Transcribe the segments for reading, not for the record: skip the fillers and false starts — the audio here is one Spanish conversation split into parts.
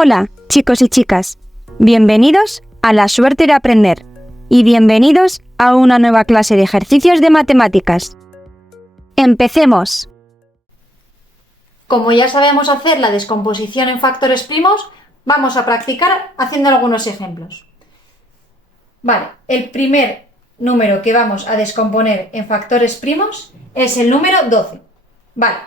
Hola, chicos y chicas. Bienvenidos a La Suerte de Aprender y bienvenidos a una nueva clase de ejercicios de matemáticas. ¡Empecemos! Como ya sabemos hacer la descomposición en factores primos, vamos a practicar haciendo algunos ejemplos. Vale, el primer número que vamos a descomponer en factores primos es el número 12. Vale,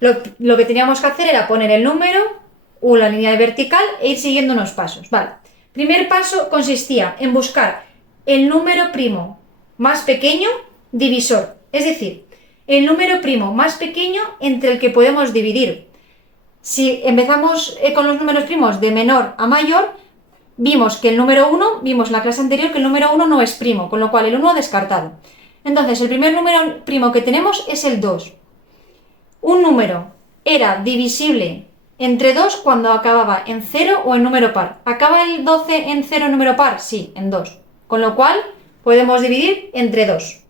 lo que teníamos que hacer era poner el número, una línea vertical e ir siguiendo unos pasos. Vale, primer paso consistía en buscar el número primo más pequeño divisor, es decir, el número primo más pequeño entre el que podemos dividir. Si empezamos con los números primos de menor a mayor, vimos que el número 1, vimos en la clase anterior que el número 1 no es primo, con lo cual el 1 descartado. Entonces, el primer número primo que tenemos es el 2. Un número era divisible entre 2 cuando acababa en 0 o en número par. ¿Acaba el 12 en 0 en número par? Sí, en 2. Con lo cual, podemos dividir entre 2.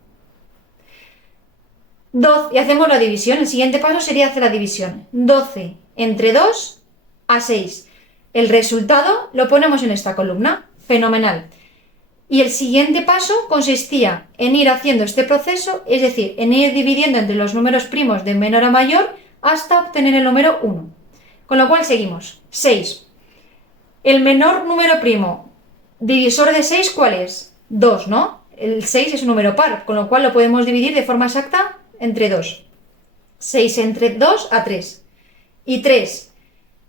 Y hacemos la división. El siguiente paso sería hacer la división. 12 entre 2 a 6. El resultado lo ponemos en esta columna. Fenomenal. Y el siguiente paso consistía en ir haciendo este proceso, es decir, en ir dividiendo entre los números primos de menor a mayor hasta obtener el número 1. Con lo cual seguimos. 6. El menor número primo divisor de 6, ¿cuál es? 2, ¿no? El 6 es un número par, con lo cual lo podemos dividir de forma exacta entre 2. 6 entre 2 a 3. Y 3.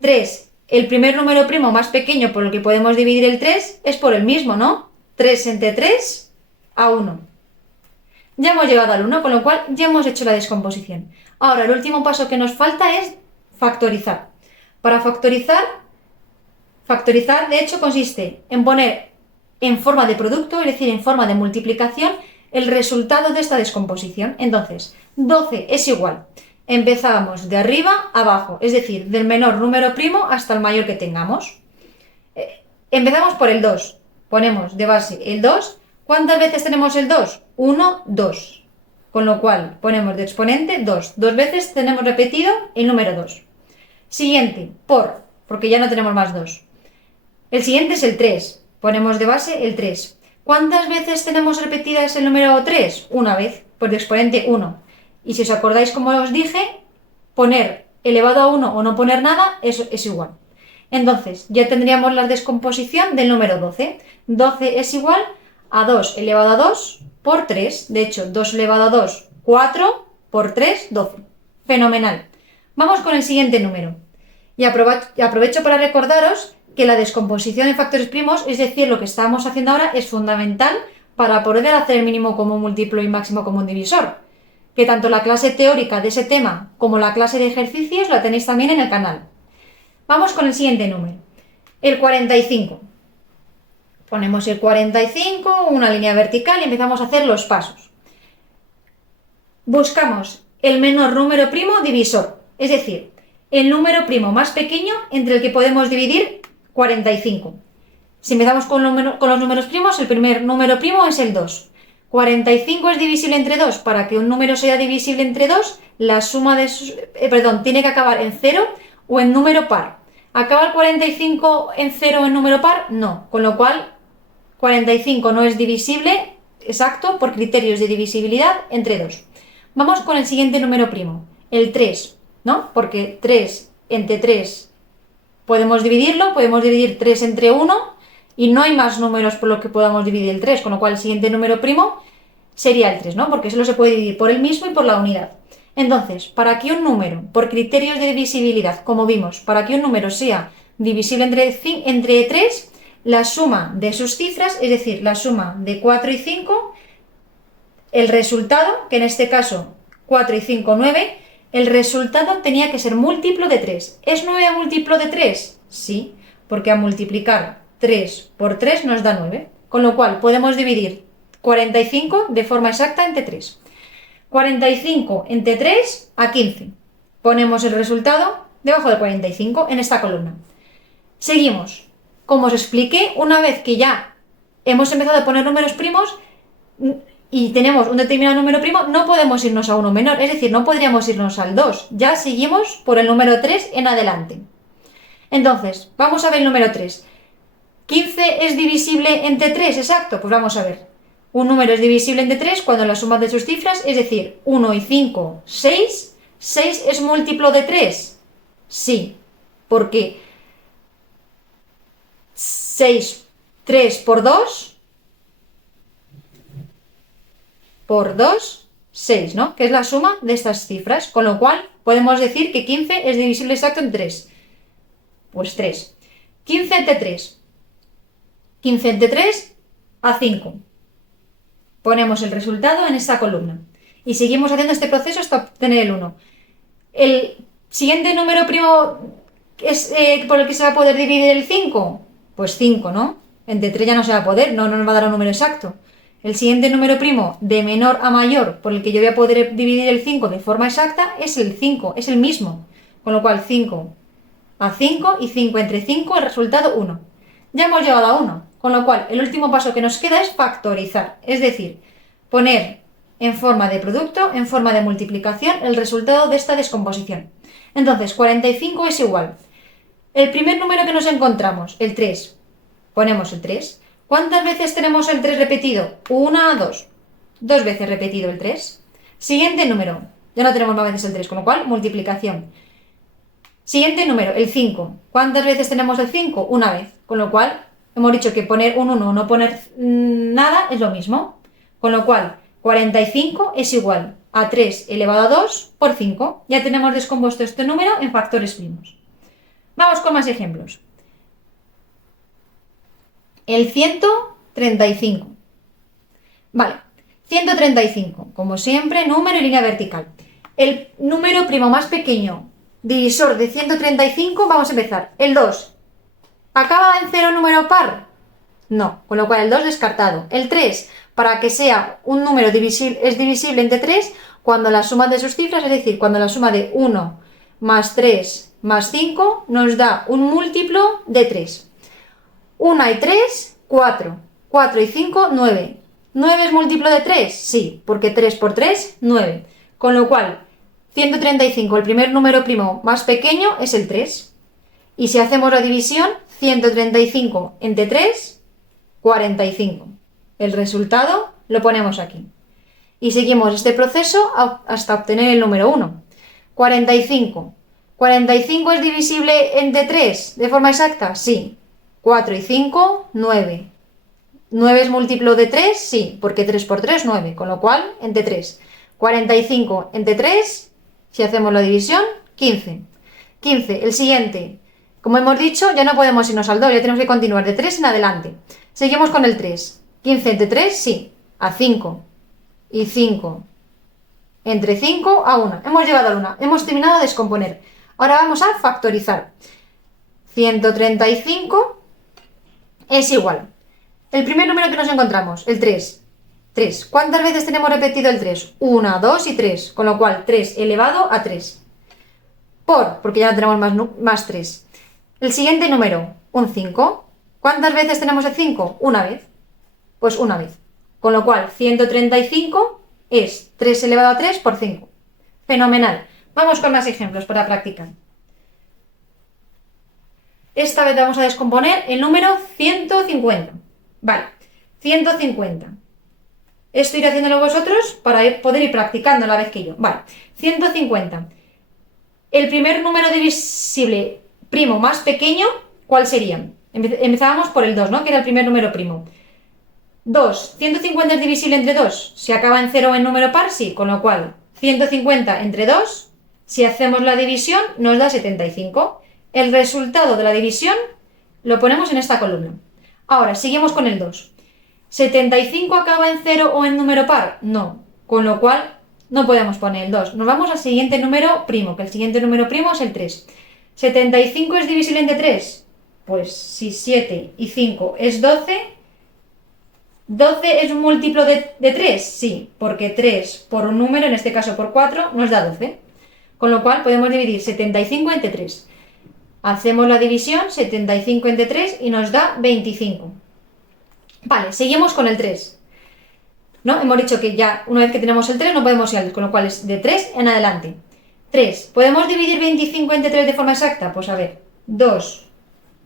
3. El primer número primo más pequeño por el que podemos dividir el 3 es por el mismo, ¿no? 3 entre 3 a 1. Ya hemos llegado al 1, con lo cual ya hemos hecho la descomposición. Ahora, el último paso que nos falta es factorizar. Para factorizar de hecho consiste en poner en forma de producto, es decir, en forma de multiplicación, el resultado de esta descomposición. Entonces, 12 es igual. Empezábamos de arriba a abajo, es decir, del menor número primo hasta el mayor que tengamos. Empezamos por el 2. Ponemos de base el 2. ¿Cuántas veces tenemos el 2? 1, 2. Con lo cual ponemos de exponente 2. 2 veces tenemos repetido el número 2. Siguiente, porque ya no tenemos más 2. El siguiente es el 3. Ponemos de base el 3. ¿Cuántas veces tenemos repetidas el número 3? Una vez, pues de exponente 1. Y si os acordáis, como os dije, poner elevado a 1 o no poner nada, eso es igual. Entonces, ya tendríamos la descomposición del número 12. 12 es igual a 2 elevado a 2 por 3. De hecho, 2 elevado a 2, 4 por 3, 12. Fenomenal. Vamos con el siguiente número. Y aprovecho para recordaros que la descomposición en factores primos, es decir, lo que estamos haciendo ahora, es fundamental para poder hacer el mínimo común múltiplo y máximo común divisor. Que tanto la clase teórica de ese tema como la clase de ejercicios la tenéis también en el canal. Vamos con el siguiente número. El 45. Ponemos el 45, una línea vertical y empezamos a hacer los pasos. Buscamos el menor número primo divisor, es decir, el número primo más pequeño entre el que podemos dividir 45. Si empezamos con los números primos, el primer número primo es el 2. 45 es divisible entre 2. Para que un número sea divisible entre 2, la suma de tiene que acabar en 0 o en número par. ¿Acaba el 45 en 0 o en número par? No. Con lo cual, 45 no es divisible, exacto, por criterios de divisibilidad entre 2. Vamos con el siguiente número primo, el 3, ¿no? Porque 3 entre 3 podemos dividir 3 entre 1 y no hay más números por los que podamos dividir el 3, con lo cual el siguiente número primo sería el 3, ¿no? Porque solo se puede dividir por el mismo y por la unidad. Entonces, para que un número, por criterios de divisibilidad, como vimos, para que un número sea divisible entre 3, la suma de sus cifras, es decir, la suma de 4 y 5, el resultado, que en este caso 4 y 5, 9, el resultado tenía que ser múltiplo de 3. ¿Es 9 múltiplo de 3? Sí, porque a multiplicar 3 por 3 nos da 9, con lo cual podemos dividir 45 de forma exacta entre 3. 45 entre 3 a 15. Ponemos el resultado debajo de 45 en esta columna. Seguimos. Como os expliqué, una vez que ya hemos empezado a poner números primos y tenemos un determinado número primo, no podemos irnos a uno menor, es decir, no podríamos irnos al 2. Ya seguimos por el número 3 en adelante. Entonces, vamos a ver el número 3. ¿15 es divisible entre 3? Exacto, pues vamos a ver. Un número es divisible entre 3 cuando la suma de sus cifras, es decir, 1 y 5, 6. ¿6 es múltiplo de 3? Sí, porque 6, 3 por 2, 6, ¿no? Que es la suma de estas cifras, con lo cual podemos decir que 15 es divisible exacto en 3. Pues 3. 15 entre 3. 15 entre 3 a 5. Ponemos el resultado en esta columna. Y seguimos haciendo este proceso hasta obtener el 1. El siguiente número primo es por el que se va a poder dividir el 5. Pues 5, ¿no? Entre 3 ya no se va a poder, no nos va a dar un número exacto. El siguiente número primo de menor a mayor por el que yo voy a poder dividir el 5 de forma exacta es el 5, es el mismo. Con lo cual 5 a 5 y 5 entre 5, el resultado 1. Ya hemos llegado a 1, con lo cual el último paso que nos queda es factorizar, es decir, poner en forma de producto, en forma de multiplicación, el resultado de esta descomposición. Entonces, 45 es igual. El primer número que nos encontramos, el 3, ponemos el 3. ¿Cuántas veces tenemos el 3 repetido? 1, 2. 2 veces repetido el 3. Siguiente número, ya no tenemos más veces el 3, con lo cual multiplicación. Siguiente número, el 5. ¿Cuántas veces tenemos el 5? Una vez. Con lo cual, hemos dicho que poner un 1 o no poner nada es lo mismo. Con lo cual, 45 es igual a 3 elevado a 2 por 5. Ya tenemos descompuesto este número en factores primos. Vamos con más ejemplos. El 135. Vale, 135. Como siempre, número y línea vertical. El número primo más pequeño divisor de 135, vamos a empezar. El 2. ¿Acaba en 0 número par? No, con lo cual el 2 descartado. El 3, para que sea un número divisible, es divisible entre 3 cuando la suma de sus cifras, es decir, cuando la suma de 1 más 3 más 5 nos da un múltiplo de 3. 1 y 3, 4. 4 y 5, 9. ¿9 es múltiplo de 3? Sí, porque 3 por 3, 9. Con lo cual, 135, el primer número primo más pequeño es el 3. Y si hacemos la división, 135 entre 3, 45. El resultado lo ponemos aquí. Y seguimos este proceso hasta obtener el número 1. 45. ¿45 es divisible entre 3 de forma exacta? Sí. 4 y 5, 9. ¿9 es múltiplo de 3? Sí, porque 3 por 3, 9. Con lo cual, entre 3. 45 entre 3, si hacemos la división, 15. 15, el siguiente. Como hemos dicho, ya no podemos irnos al 2, ya tenemos que continuar de 3 en adelante. Seguimos con el 3. 15 entre 3, sí, a 5. Y 5 entre 5 a 1. Hemos llegado al 1. Hemos terminado de descomponer. Ahora vamos a factorizar. 135 es igual. El primer número que nos encontramos, el 3. 3. ¿Cuántas veces tenemos repetido el 3? 1, 2 y 3. Con lo cual, 3 elevado a 3. Porque ya no tenemos más 3. El siguiente número, un 5. ¿Cuántas veces tenemos el 5? Una vez. Pues una vez. Con lo cual, 135 es 3 elevado a 3 por 5. Fenomenal. Vamos con más ejemplos para practicar. Esta vez vamos a descomponer el número 150. Vale, 150. Esto iré haciéndolo vosotros para poder ir practicando a la vez que yo. Vale, 150. El primer número divisible primo más pequeño, ¿cuál sería? Empezábamos por el 2, ¿no? Que era el primer número primo. 2. ¿150 es divisible entre 2? Si acaba en 0 en número par, sí. Con lo cual, 150 entre 2, si hacemos la división, nos da 75. El resultado de la división lo ponemos en esta columna. Ahora, seguimos con el 2. ¿75 acaba en 0 o en número par? No. Con lo cual, no podemos poner el 2. Nos vamos al siguiente número primo, que el siguiente número primo es el 3. ¿75 es divisible entre 3? Pues si 7 y 5 es 12, ¿12 es un múltiplo de 3? Sí, porque 3 por un número, en este caso por 4, nos da 12. Con lo cual podemos dividir 75 entre 3. Hacemos la división, 75 entre 3 y nos da 25. Vale, seguimos con el 3. ¿No? Hemos dicho que ya una vez que tenemos el 3 no podemos ir al 2, con lo cual es de 3 en adelante. 3. ¿Podemos dividir 25 entre 3 de forma exacta? Pues a ver, 2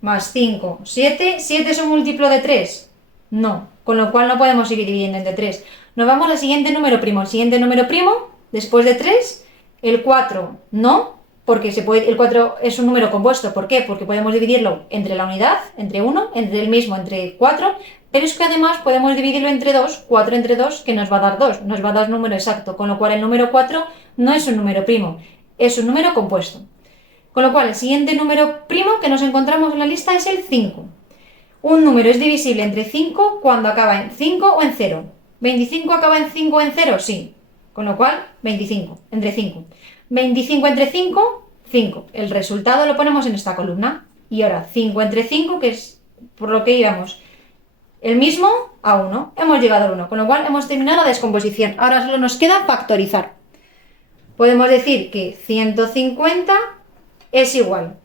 más 5, 7. ¿7 es un múltiplo de 3? No, con lo cual no podemos seguir dividiendo entre 3. Nos vamos al siguiente número primo. El siguiente número primo, después de 3, el 4 no, porque el 4 es un número compuesto. ¿Por qué? Porque podemos dividirlo entre la unidad, entre 1, entre el mismo, entre 4, pero es que además podemos dividirlo entre 2, 4 entre 2, que nos va a dar 2, nos va a dar un número exacto, con lo cual el número 4 no es un número primo, es un número compuesto. Con lo cual el siguiente número primo que nos encontramos en la lista es el 5. Un número es divisible entre 5 cuando acaba en 5 o en 0. ¿25 acaba en 5 o en 0? Sí. Con lo cual, 25, entre 5. 25 entre 5, 5. El resultado lo ponemos en esta columna. Y ahora, 5 entre 5, que es por lo que íbamos. El mismo a 1. Hemos llegado al 1, con lo cual hemos terminado la descomposición. Ahora solo nos queda factorizar. Podemos decir que 150 es igual.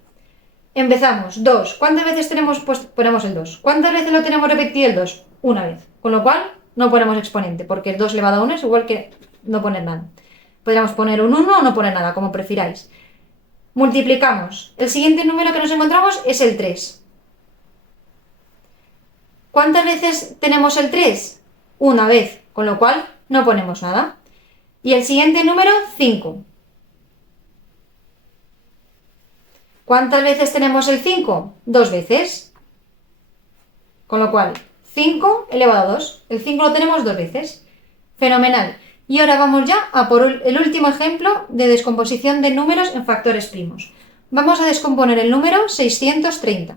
Empezamos, 2. ¿Cuántas veces tenemos? Pues ponemos el 2. ¿Cuántas veces lo tenemos repetido el 2? Una vez. Con lo cual, no ponemos exponente, porque el 2 elevado a 1 es igual que no poner nada. Podríamos poner un 1 o no poner nada, como prefiráis. Multiplicamos. El siguiente número que nos encontramos es el 3. ¿Cuántas veces tenemos el 3? Una vez, con lo cual no ponemos nada. Y el siguiente número, 5. ¿Cuántas veces tenemos el 5? 2 veces. Con lo cual, 5 elevado a 2. El 5 lo tenemos 2 veces. Fenomenal. Y ahora vamos ya a por el último ejemplo de descomposición de números en factores primos. Vamos a descomponer el número 630.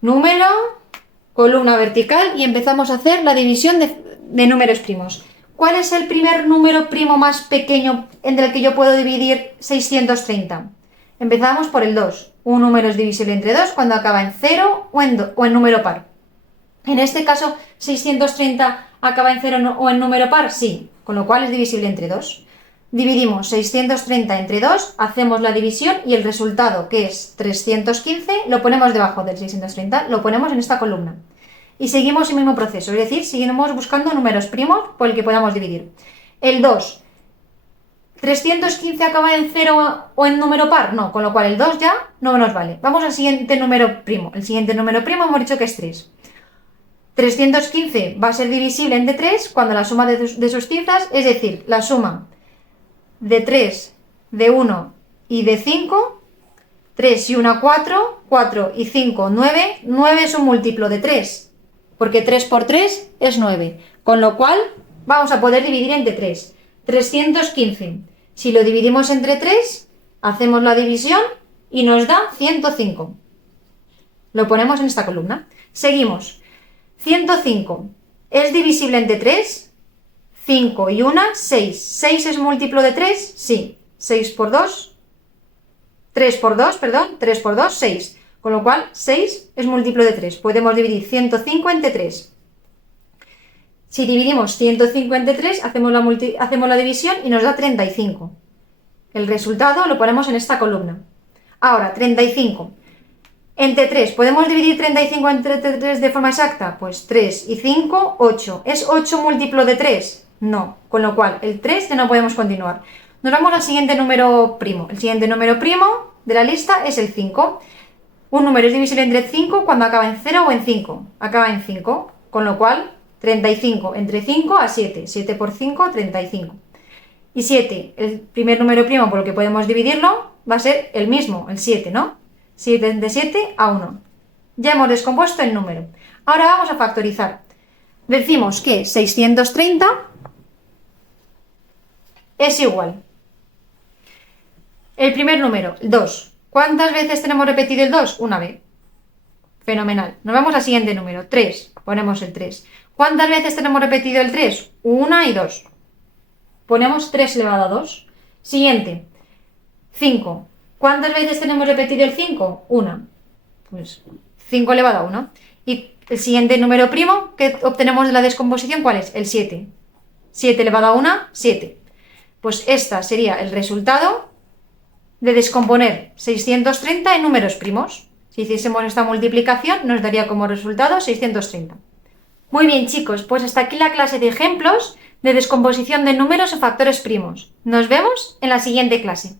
Número, columna vertical y empezamos a hacer la división de números primos. ¿Cuál es el primer número primo más pequeño entre el que yo puedo dividir 630? Empezamos por el 2. Un número es divisible entre 2 cuando acaba en 0 o en número par. En este caso, 630 acaba en 0 o en número par, sí, con lo cual es divisible entre 2. Dividimos 630 entre 2, hacemos la división y el resultado, que es 315, lo ponemos debajo del 630, lo ponemos en esta columna. Y seguimos el mismo proceso, es decir, seguimos buscando números primos por el que podamos dividir. El 2, 315 acaba en 0 o en número par, no, con lo cual el 2 ya no nos vale. Vamos al siguiente número primo. El siguiente número primo hemos dicho que es 3. 315 va a ser divisible entre 3 cuando la suma de sus cifras, es decir, la suma de 3, de 1 y de 5, 3 y 1, 4, 4 y 5, 9, 9 es un múltiplo de 3, porque 3 por 3 es 9, con lo cual vamos a poder dividir entre 3. 315, si lo dividimos entre 3, hacemos la división y nos da 105. Lo ponemos en esta columna. Seguimos. 105 es divisible entre 3, 5 y 1, 6. ¿6 es múltiplo de 3? Sí. 6 por 2, 3 por 2, perdón, 3 por 2, 6. Con lo cual, 6 es múltiplo de 3. Podemos dividir 105 entre 3. Si dividimos 105 entre 3, hacemos la división y nos da 35. El resultado lo ponemos en esta columna. Ahora, 35. Entre 3, ¿podemos dividir 35 entre 3 de forma exacta? Pues 3 y 5, 8. ¿Es 8 múltiplo de 3? No. Con lo cual, el 3 ya no podemos continuar. Nos vamos al siguiente número primo. El siguiente número primo de la lista es el 5. Un número es divisible entre 5 cuando acaba en 0 o en 5. Acaba en 5. Con lo cual, 35 entre 5 a 7. 7 por 5, 35. Y 7, el primer número primo por el que podemos dividirlo, va a ser el mismo, el 7, ¿no? 7 entre 7 a 1. Ya hemos descompuesto el número. Ahora vamos a factorizar. Decimos que 630 es igual. El primer número, el 2. ¿Cuántas veces tenemos repetido el 2? Una vez. Fenomenal. Nos vamos al siguiente número, 3. Ponemos el 3. ¿Cuántas veces tenemos repetido el 3? 1 y 2. Ponemos 3 elevado a 2. Siguiente, 5. ¿Cuántas veces tenemos repetido el 5? 1. Pues 5 elevado a 1. Y el siguiente número primo que obtenemos de la descomposición, ¿cuál es? El 7. 7 elevado a 1, 7. Pues esta sería el resultado de descomponer 630 en números primos. Si hiciésemos esta multiplicación, nos daría como resultado 630. Muy bien, chicos, pues hasta aquí la clase de ejemplos de descomposición de números en factores primos. Nos vemos en la siguiente clase.